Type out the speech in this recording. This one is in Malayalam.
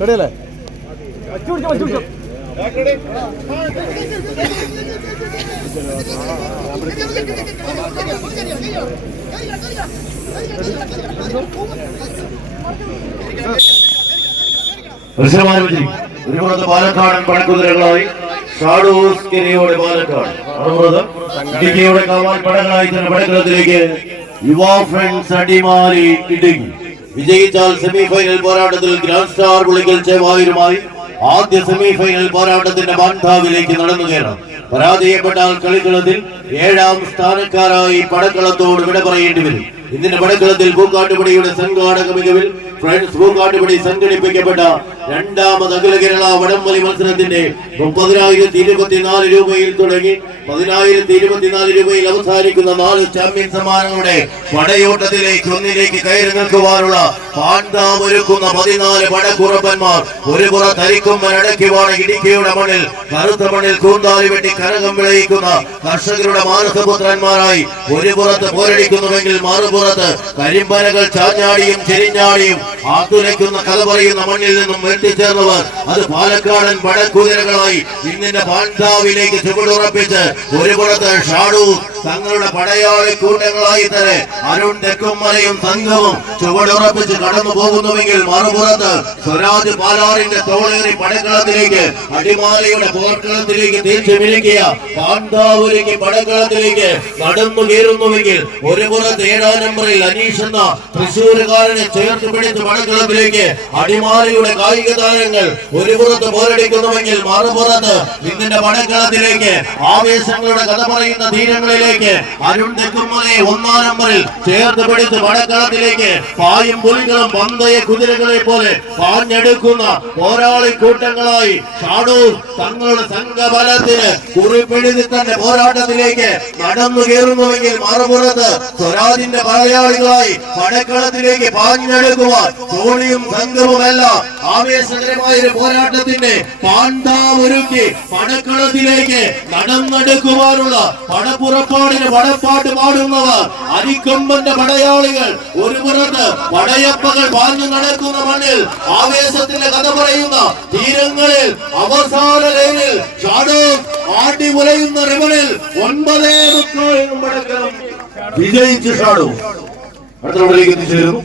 റെഡിയല്ലേ? ഒരു പുറത്ത് പാലക്കാടൻ പണക്കുതിരകളായി ഷാഡോസ് കെരിയോടെ പാലക്കാട്. മറുപുറത്ത് ഇടുക്കിയുടെ കാവാൻ പടങ്ങളായി തന്നെ പടക്കളത്തിലേക്ക് യുവാ ഫ്രണ്ട്സ് അടിമാലി ഇടുക്കി. വിജയിച്ചാൽ സെമി ഫൈനൽ പോരാട്ടത്തിൽ ഗ്രാൻഡ് സ്റ്റാർ പുളിക്കൽ ചേവായൂരുമായി ആദ്യ സെമി ഫൈനൽ പോരാട്ടത്തിന്റെ ബാൻധാവിലേക്ക് നടന്നു കയറാം. പരാജയപ്പെട്ടാൽ കളിക്കളത്തിൽ ഏഴാം സ്ഥാനക്കാരായി പടക്കളത്തോട് വിട പറയേണ്ടി വരും. ഇതിന്റെ പടക്കളത്തിൽ പൂക്കാട്ടുപടിയുടെ സംഘാടക മികവിൽ ഫ്രണ്ട്സ് പൂക്കാട്ടുപടി സംഘടിപ്പിക്കപ്പെട്ട രണ്ടാമത് അഖില കേരള വടംവലി മത്സരത്തിന്റെ മുപ്പതിനായിരത്തി ഇരുപത്തിനാല് രൂപയിൽ തുടങ്ങി പതിനായിരത്തി ഇരുപത്തിനാല് രൂപയിൽ അവസാനിക്കുന്ന നാല് ചാമ്പ്യൻ സമ്മാനങ്ങളുടെ പടയോട്ടത്തിലേക്ക് ഒന്നിലേക്ക് കയറി നിൽക്കുവാനുള്ള പാണ്ടാമൊരുക്കുന്ന പതിനാല് പടക്കുറപ്പന്മാർ ഒരു പുറ അരിക്കൊമ്പൻ അടക്കിവാണ് ഇടുക്കിയുടെ മണ്ണിൽ കറുത്ത മണ്ണിൽ കൂന്താലി വെട്ടി കരകം വിളയിക്കുന്ന കർഷകരുടെ മാനസപുത്രന്മാരായി ഒരു പുറത്ത് പോരടിക്കുന്നുവെങ്കിൽ മറുപുറത്ത് കരിമ്പനകൾ ചാഞ്ഞാടിയും ചെരിഞ്ഞാടിയും ആത്തുലയ്ക്കുന്ന കഥ പറയുന്ന മണ്ണിൽ നിന്നും എത്തിച്ചേർന്നവർ അത് പാലക്കാടൻ പടക്കുതിരകളായി ഇന്നിന്റെ പാണ്ഡാവിലേക്ക് ചുവടുറപ്പിച്ച് ഒരു പുറത്ത് ഷാഡു തങ്ങളുടെ പടയാളി കൂട്ടങ്ങളായി തന്നെ അരുൺ തെക്കുമലയും സംഘവും ചുവടുറപ്പിച്ച് കടന്നു പോകുന്നുവെങ്കിൽ മറുപുറത്ത് സ്വരാജ് പാലാറിന്റെ തോളേറി പടക്കളത്തിലേക്ക് അടിമാലയുടെ പോർക്കളത്തിലേക്ക് തിരിച്ചു വിളിക്കുക. പാണ്ഡാവൂരിക്ക് പടക്കളത്തിലേക്ക് കടന്നു കയറുന്നുവെങ്കിൽ ഒരു പുറത്ത് ഏഴാം നമ്പറിൽ അനീഷ് എന്ന തൃശ്ശൂരുകാരനെ ചേർത്ത് പിടിച്ച് പടക്കളത്തിലേക്ക് അടിമാലയുടെ കായിക താരങ്ങൾ ഒരു പുറത്ത് പോരടിക്കുന്നുവെങ്കിൽ മറുപുറത്ത് ഇതിന്റെ പടക്കളത്തിലേക്ക് ആവേശങ്ങളുടെ കഥ പറയുന്ന തീരങ്ങളിലേക്ക് അരുൺ തെക്കുമലയെ ഒന്നാം നമ്പറിൽ ചേർത്ത് പിടിച്ച് വടക്കളത്തിലേക്ക് പായും പുലികളും പന്തയ കുതിരകളെ പോലെ പാഞ്ഞെടുക്കുന്ന പോരാളി കൂട്ടങ്ങളായി ഷാഡൂർ തങ്ങളുടെ സംഘബലത്തിന് കുറിപ്പിടിച്ച് തന്റെ പോരാട്ടത്തിലേക്ക് നടന്നു കയറുന്നുവെങ്കിൽ മറുപുറത്ത് സ്വരാജിന്റെ മലയാളികളായി വടക്കളത്തിലേക്ക് പാഞ്ഞെടുക്കുവാൻ തോണിയും സംഘവുമെല്ലാം ആവേശകരമായ ഒരു പോരാട്ടത്തിന്റെ പാണ്ഡാവൊരുക്കി പടക്കളത്തിലേക്ക് നടന്നെടുക്കുവാനുള്ള പടപ്പുറപ്പാടിന് പടപ്പാട്ട് പാടുന്നവർ അരിക്കൊമ്പന്റെ പടയാളികൾ ഒരു പുറത്ത് പടയപ്പകൾ പാഞ്ഞു നടക്കുന്ന മണ്ണിൽ ആവേശത്തിന്റെ കഥ പറയുന്ന തീരങ്ങളിൽ അവസാന ലൈനിൽ ഷാഡോ ആട്ടി റിവണിൽ ഒൻപതേ മുക്കാലും വിജയിച്ചു ഷാഡോ അടുത്ത എത്തിച്ചേരുന്നു